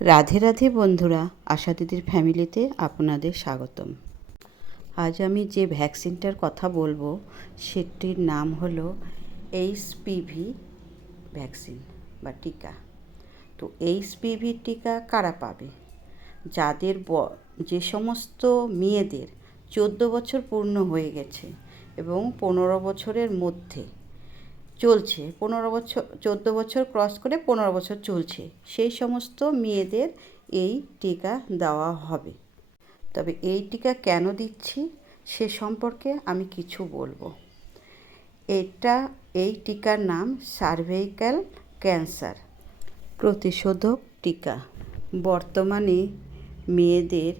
রাধে রাধে বন্ধুরা, আশা দিদির ফ্যামিলিতে আপনাদের স্বাগতম। আজ আমি যে ভ্যাকসিনটার কথা বলবো সেটির নাম হলো এইচপিভি ভ্যাকসিন বা টিকা। তো এইচপিভি টিকা কারা পাবে? যাদের যে সমস্ত মেয়েদের 14 বছর পূর্ণ হয়ে গেছে এবং 15 বছরের মধ্যে চলছে, 15 বছর 14 বছর ক্রস করে 15 বছর চলছে, সেই সমস্ত মেয়েদের এই টিকা দেওয়া হবে। তবে এই টিকা কেন দিচ্ছি সে সম্পর্কে আমি কিছু বলবো। এই টিকার নাম সার্ভাইকাল ক্যান্সার প্রতিষেধক টিকা। বর্তমানে মেয়েদের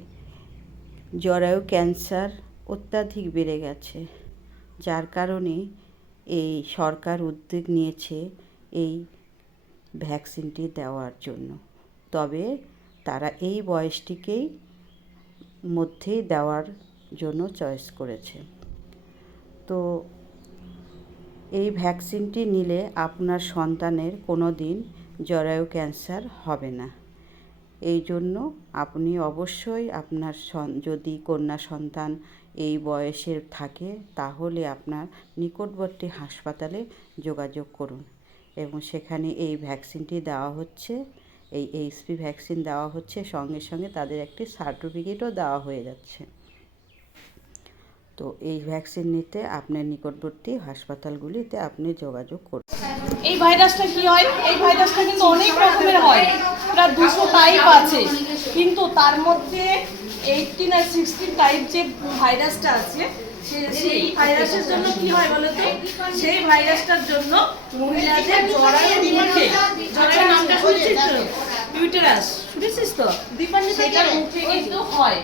জরায়ু ক্যান্সার অত্যাধিক বেড়ে গেছে, যার কারণে এই সরকার উদ্যোগ নিয়েছে এই ভ্যাকসিনটি দেওয়ার জন্য। তবে তারা এই বয়সটিকেই মধ্যেই দেওয়ার জন্য চয়েস করেছে। তো এই ভ্যাকসিনটি নিলে আপনার সন্তানের কোনো দিন জরায়ু ক্যান্সার হবে না। এই জন্য আপনি অবশ্যই আপনার যদি কন্যা সন্তান এই বয়সের থাকে তাহলে আপনার নিকটবর্তী হাসপাতালে যোগাযোগ করুন এবং সেখানে এই ভ্যাকসিনটি দেওয়া হচ্ছে। এই এইচপি ভ্যাকসিন দেওয়া হচ্ছে, সঙ্গে সঙ্গে তাদের একটি সার্টিফিকেটও দেওয়া হয়ে যাচ্ছে। তো এই ভ্যাকসিন নিতে আপনার নিকটবর্তী হাসপাতালগুলিতে আপনি যোগাযোগ করুন। এই ভাইরাসটা কি হয়? এই ভাইরাসটা কিন্তু অনেক রকমের হয়, প্রায় 200 টাইপ আছে, কিন্তু তার মধ্যে 18 আর 16 টাইপ যে ভাইরাসটা আছে সেই ভাইরাসের জন্য কি হয় বলতো? সেই ভাইরাসটার জন্য মহিলাদের জরায়ুর মুখে, জরায়ুর নামটা শুনেছিস তো? ইউটেরাস শুনেছিস তো? সেটার মুখে কিন্তু হয়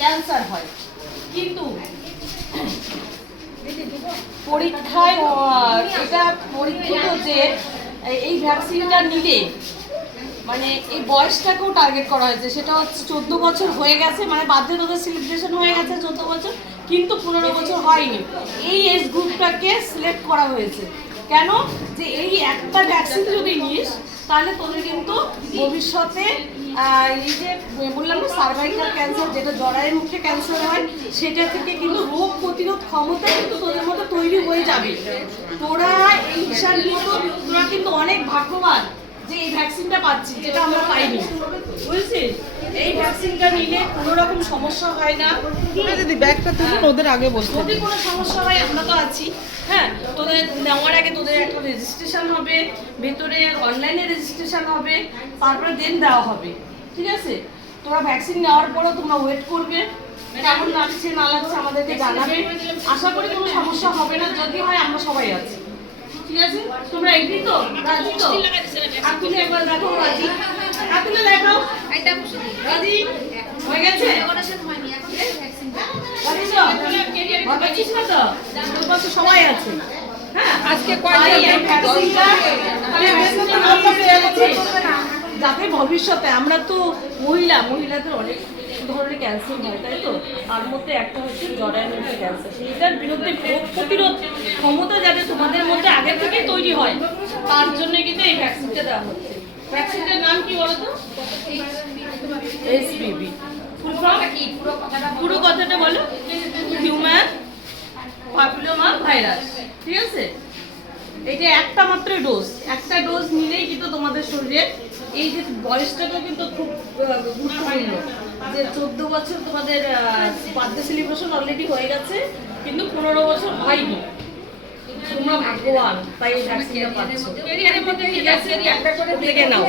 ক্যান্সার হয়। কিন্তু পরীক্ষায় এটা পরীক্ষিত যে এই ভ্যাকসিনটা নিলে মানে এই বয়সটাকেও টার্গেট করা হয়েছে। সেটা হচ্ছে 14 বছর হয়ে গেছে, মানে বাধ্যতামূলক সেলিব্রেশন হয়ে গেছে 14 বছর, কিন্তু 15 বছর হয়নি। এই এজ গ্রুপটাকে সিলেক্ট করা হয়েছে। কেন? যে এই একটা ভ্যাকসিন যদি নিস তাহলে তোদের কিন্তু ভবিষ্যতে এই যে বললাম না সার্ভাইকাল ক্যান্সার, যেটা জরায়ুর মুখে ক্যান্সার হয়, সেটা থেকে কিন্তু রোগ প্রতিরোধ ক্ষমতা কিন্তু তোদের মধ্যে তৈরি হয়ে যাবে। তোরা এই হিসাব মতো তোরা কিন্তু অনেক ভাগ্যবান যে এই ভ্যাকসিনটা পাচ্ছি, যেটা আমরা পাইনি, বুঝছিস? এই ভ্যাকসিনটা নিলে কোনো রকম সমস্যা হয় না। যদি ব্যাগটা তুলে ওদের আগে বসতে, যদি কোনো সমস্যা হয় আমরা তো আছি। হ্যাঁ, তোদের নেওয়ার আগে তোদের একটা রেজিস্ট্রেশন হবে, ভেতরে অনলাইনে রেজিস্ট্রেশন হবে, তারপরে দেন দেওয়া হবে। ঠিক আছে? তোরা ভ্যাকসিন নেওয়ার পরেও তোমরা ওয়েট করবে, কেমন লাগছে না লাগছে আমাদেরকে জানাবে। আশা করি কোনো সমস্যা হবে না, যদি হয় আমরা সবাই আছি। ঠিক আছে? তোমরা এগ্রি তো? রাজি তো? আপনি একবার দেখো রাজি, আপনি দেখাও রাজি হয়ে গেছে? সবাই আছে। হ্যাঁ, আজকে যাতে ভবিষ্যতে আমরা তো মহিলাদের অনেক ধরনের ক্যান্সার হয়, তাই তো? তার মধ্যে একটা হচ্ছে জরায়ুর ক্যান্সার। সেইটার বিরুদ্ধে রোগ প্রতিরোধ ক্ষমতা যাতে তোমাদের মধ্যে আগে থেকেই তৈরি হয়, তার জন্য কিন্তু এই ভ্যাকসিনটা দেওয়া হচ্ছে। ভ্যাকসিনটার নাম কি বলো তো? এইচপিভি। পুরো কথাটা বলো। Human papilloma virus. ঠিক আছে? এটা একটা মাত্র ডোজ, একটা ডোজ নিলেই কিন্তু তোমাদের শরীরে এই যে বয়সটাকেও কিন্তু খুব গুরুত্বপূর্ণ। যে 14 বছর তোমাদের বার্থডে সেলিব্রেশন অলরেডি হয়ে গেছে, কিন্তু 15 বছর হয়নি। তোমরা ভাগ্যবান, তাই এই ভ্যাকসিনটা পাচ্ছ। ঠিক আছে? একটা করে দেখে নাও।